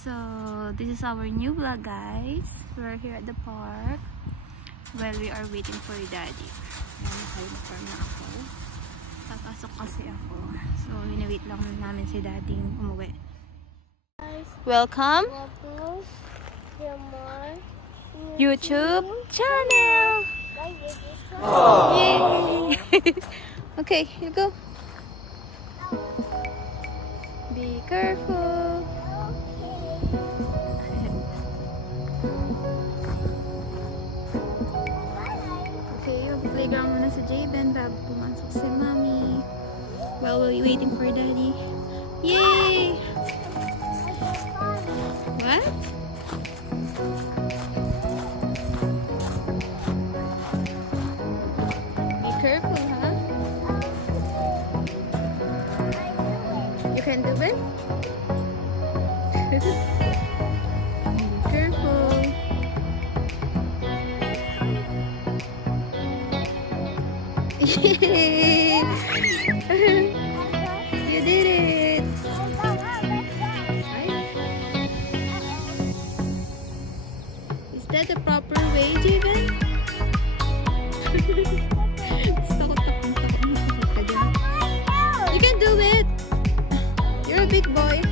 So, this is our new vlog, guys. We're here at the park while we are waiting for Daddy. Ayan, naka-uniform na ako. Papasok kasi ako. So, wini-wait lang namin si Daddy umuwi. Welcome to my YouTube channel! Aww. Yay! Okay, you go. Be careful. Okay, yung playground muna sa J-Ben bago pumasok si Mommy. While we're waiting for Daddy. Yay! What? Be careful, huh? You can do it? Be careful. Yay! You did it! Is that the proper way, Javen? You can do it! You're a big boy.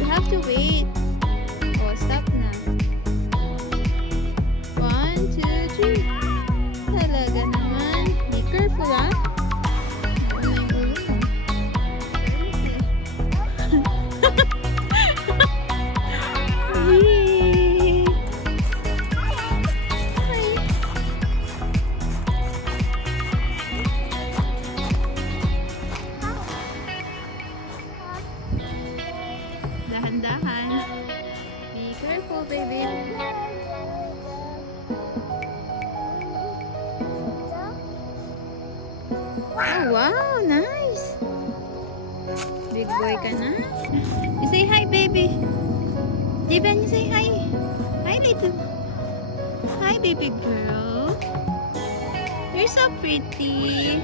You have to wait. Oh, stop na. 1, 2, 3. Talaga naman. Be careful, ha? Dahan-dahan. Be careful, baby. Oh, wow, nice. Big boy ka na. You say hi, baby. Javen, you say hi. Hi, little. Hi, baby girl. You're so pretty.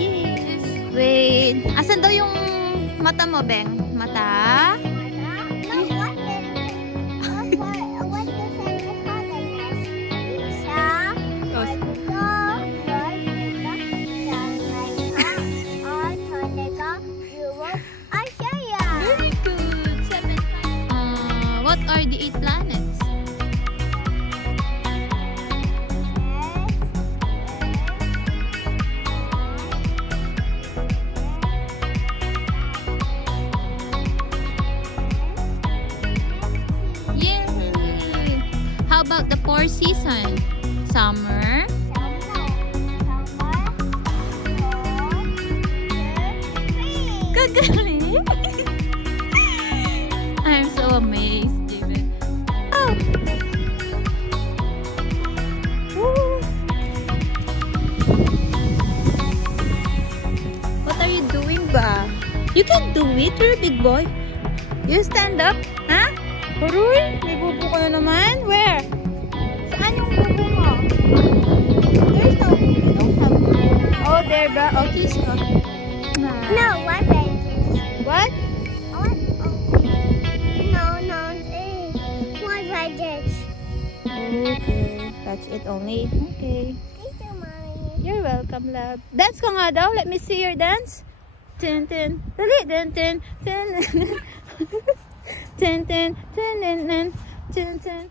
Yes. Wait. Asan daw yung mata mo, Beng? Mata? What are the 8 planets? Yay! How about the 4 seasons? Summer? Kagaling! I'm so amazed. What are you doing ba? You can do it, you're a big boy. You stand up, ha? Huruy, may bubo ka na naman. Where? Saan yung bubo mo? There's no, you don't have. Oh, there ba? Oh, kiss ka. No, what? What? Okay, that's it only. Okay. Thank you, Mommy. You're welcome, love. Dance ka nga daw. Let me see your dance. Tin tin. Dali. Tin tin. Tin tin. Tin tin. Tin tin. Tin tin.